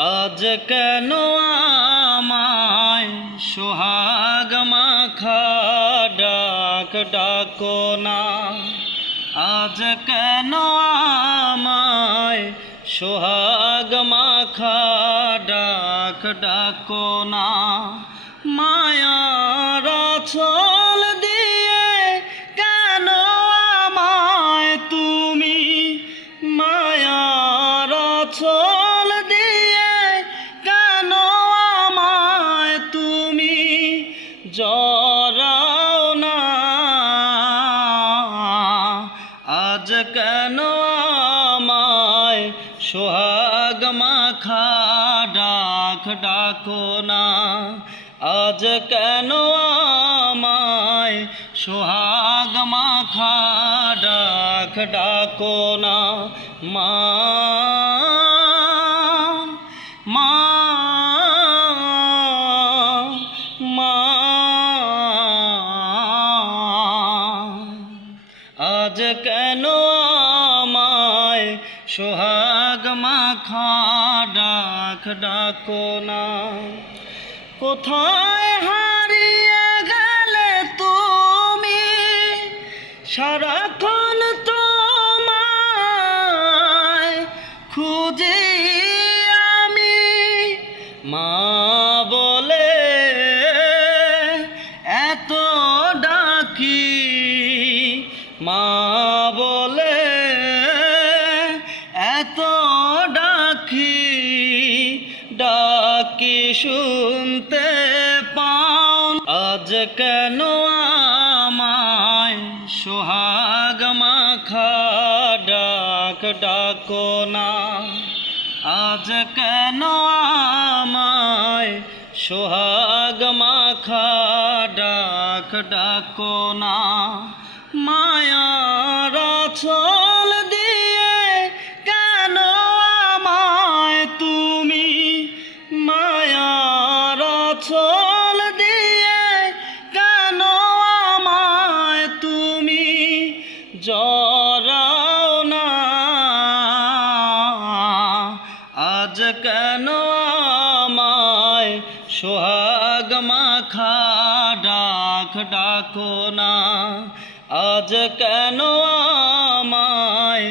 আজ কেন আমায় সোহাগ মাখা ডাক ডাকো না। আজ কেন আমায় সোহাগ মাখা ডাক ডাকো না। মায়ার আঁচল দিয়ে কেন আমায় তুমি, মায়ার আঁচল দিয়ে কেন আমায় তুমি জড়াও না। আজ কেন আমায় সোহাগ মাখা ডাক ডাকো না। আজ কেন আমায় সোহাগ মাখা ডাক ডাকো না। মা মা মা আজ কেন আমায় সোহাগ মাখা ডাক ডাকো না। কোথায় হারিয়ে গেলে তুমি, সারাক্ষণ তোমায় খুঁজি আমি। মা বলে এত ডাকি, মা বলে এত ডাকি, ডাকি শুনতে পাও। আজ কেন আমায় সোহাগ মাখা ডাক ডাকো না। আজ কেন আমায় সোহাগ মাখা ডাক ডাকো না। মায়ার আঁচল দিয়ে কেন আমায় তুমি, মায়ার আঁচল দিয়ে কেন আমায় তুমি জড়াও না। আজ কেন আমায় সোহাগ মাখা ডাক ডাকো না। আজ কেন আমায়